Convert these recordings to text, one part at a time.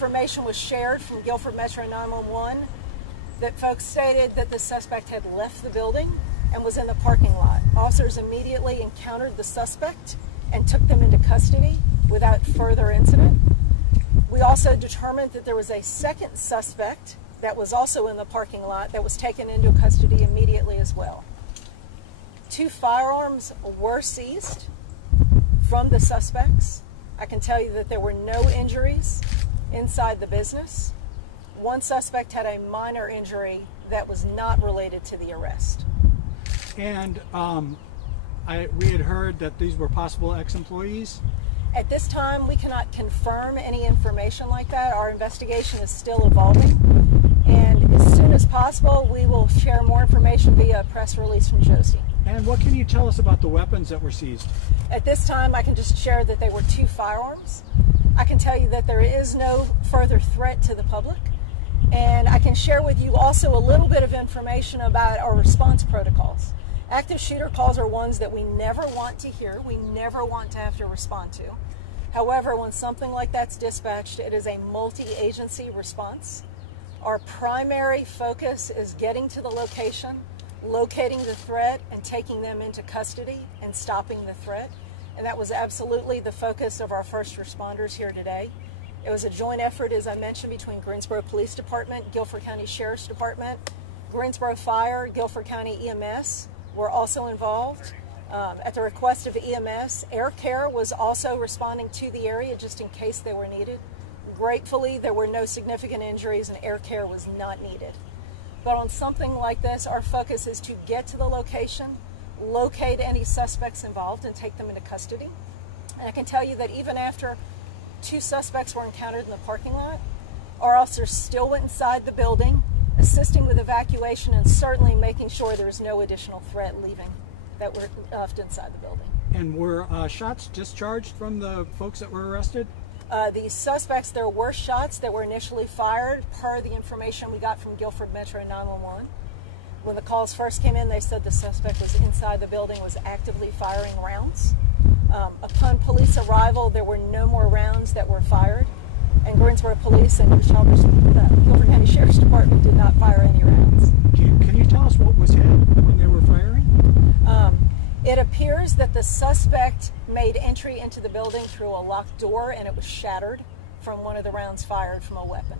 information was shared from Guilford Metro 911 that folks stated that the suspect had left the building and was in the parking lot. Officers immediately encountered the suspect and took them into custody without further incident. We also determined that there was a second suspect that was also in the parking lot that was taken into custody immediately as well. 2 firearms were seized from the suspects. I can tell you that there were no injuries inside the business. One suspect had a minor injury that was not related to the arrest. And we had heard that these were possible ex-employees. At this time, we cannot confirm any information like that. Our investigation is still evolving. And as soon as possible, we will share more information via a press release from Josie. And what can you tell us about the weapons that were seized? At this time, I can just share that they were 2 firearms. I can tell you that there is no further threat to the public. And I can share with you also a little bit of information about our response protocols. Active shooter calls are ones that we never want to hear, we never want to have to respond to. However, when something like that's dispatched, it is a multi-agency response. Our primary focus is getting to the location, locating the threat, and taking them into custody and stopping the threat. And that was absolutely the focus of our first responders here today. It was a joint effort, as I mentioned, between Greensboro Police Department, Guilford County Sheriff's Department, Greensboro Fire, Guilford County EMS were also involved. At the request of EMS, Air Care was also responding to the area just in case they were needed. Gratefully, there were no significant injuries and Air Care was not needed. But on something like this, our focus is to get to the location, locate any suspects involved, and take them into custody. And I can tell you that even after 2 suspects were encountered in the parking lot, our officers still went inside the building, assisting with evacuation and certainly making sure there's no additional threat leaving that were left inside the building. And were shots discharged from the folks that were arrested? The suspects, there were shots that were initially fired per the information we got from Guilford Metro 911. When the calls first came in, they said the suspect was inside the building, was actively firing rounds. Upon police arrival, there were no more rounds that were fired, and Greensboro Police and Guilford County Sheriff's Department did not fire any rounds. Can you tell us what was hit when they were firing? It appears that the suspect made entry into the building through a locked door and it was shattered from one of the rounds fired from a weapon.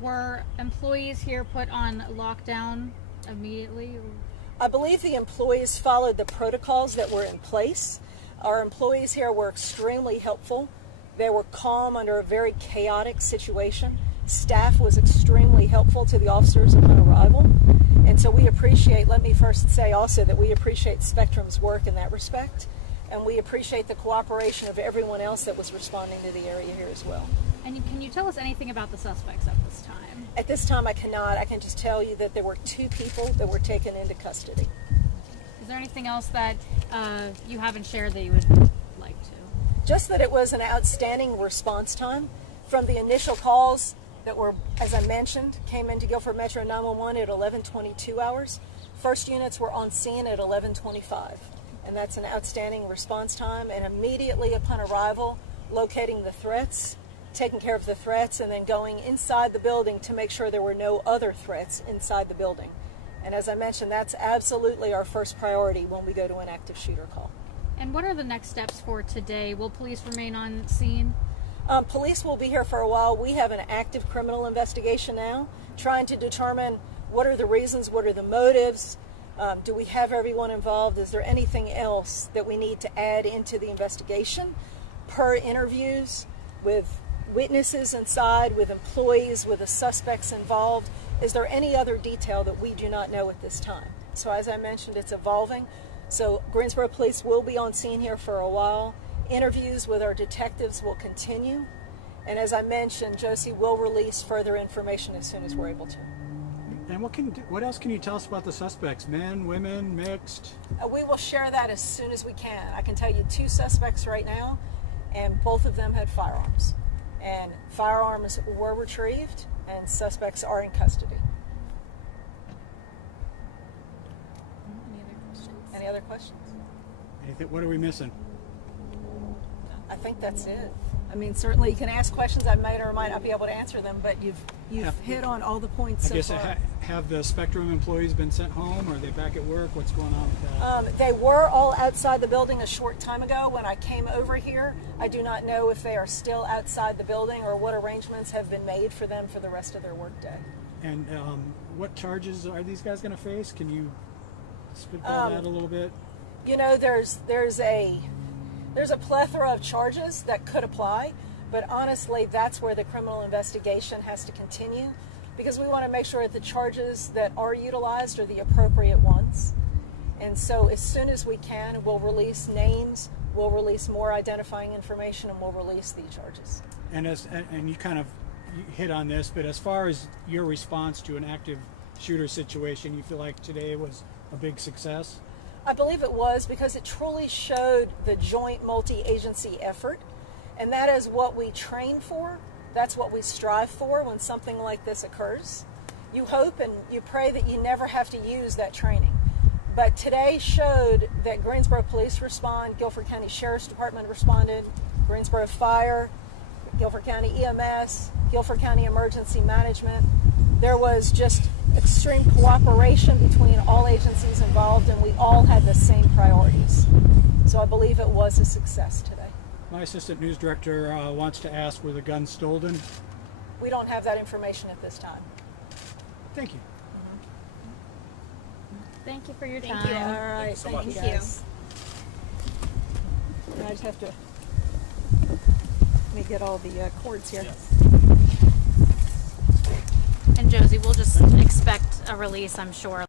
Were employees here put on lockdown immediately? I believe the employees followed the protocols that were in place. Our employees here were extremely helpful. They were calm under a very chaotic situation. Staff was extremely helpful to the officers upon arrival. And so we appreciate, let me first say also that we appreciate Spectrum's work in that respect. And we appreciate the cooperation of everyone else that was responding to the area here as well. And can you tell us anything about the suspects at this time? At this time I cannot. I can just tell you that there were 2 people that were taken into custody. Is there anything else that you haven't shared that you would like to? Just that it was an outstanding response time from the initial calls that were, as I mentioned, came into Guilford Metro 911 at 11:22 hours. First units were on scene at 11:25. And that's an outstanding response time. And immediately upon arrival, locating the threats, taking care of the threats, and then going inside the building to make sure there were no other threats inside the building. And as I mentioned, that's absolutely our first priority when we go to an active shooter call. And what are the next steps for today? Will police remain on scene? Police will be here for a while. We have an active criminal investigation now, trying to determine what are the reasons, what are the motives, do we have everyone involved, is there anything else that we need to add into the investigation per interviews with witnesses inside, with employees, with the suspects involved. Is there any other detail that we do not know at this time? So as I mentioned, it's evolving. So Greensboro Police will be on scene here for a while. Interviews with our detectives will continue. And as I mentioned, Josie will release further information as soon as we're able to. And what else can you tell us about the suspects? Men, women, mixed? We will share that as soon as we can. I can tell you 2 suspects right now, and both of them had firearms. And firearms were retrieved, and suspects are in custody. Any other questions? Any other questions? What are we missing? I think that's it. I mean, certainly you can ask questions. I might or might not be able to answer them, but you've hit on all the points I so guess far. have the Spectrum employees been sent home, or are they back at work? What's going on with that? They were all outside the building a short time ago when I came over here. I do not know if they are still outside the building or what arrangements have been made for them for the rest of their workday. And what charges are these guys going to face? Can you spitball that a little bit? You know, there's a plethora of charges that could apply, but honestly, that's where the criminal investigation has to continue, because we want to make sure that the charges that are utilized are the appropriate ones. And so as soon as we can, we'll release names, we'll release more identifying information, and we'll release the charges. And you kind of hit on this, but as far as your response to an active shooter situation, you feel like today was a big success? I believe it was, because it truly showed the joint multi-agency effort, and that is what we train for. That's what we strive for when something like this occurs. You hope and you pray that you never have to use that training. But today showed that Greensboro Police respond, Guilford County Sheriff's Department responded, Greensboro Fire, Guilford County EMS, Guilford County Emergency Management. There was just extreme cooperation between all agencies involved, and we all had the same priorities. So I believe it was a success today. My assistant news director wants to ask, were the guns stolen? We don't have that information at this time. Thank you. Thank you for your Thank time. you. All right, so thank much. you Thank you. guys. I just have to let me get all the cords here. And Josie, we'll just expect a release, I'm sure.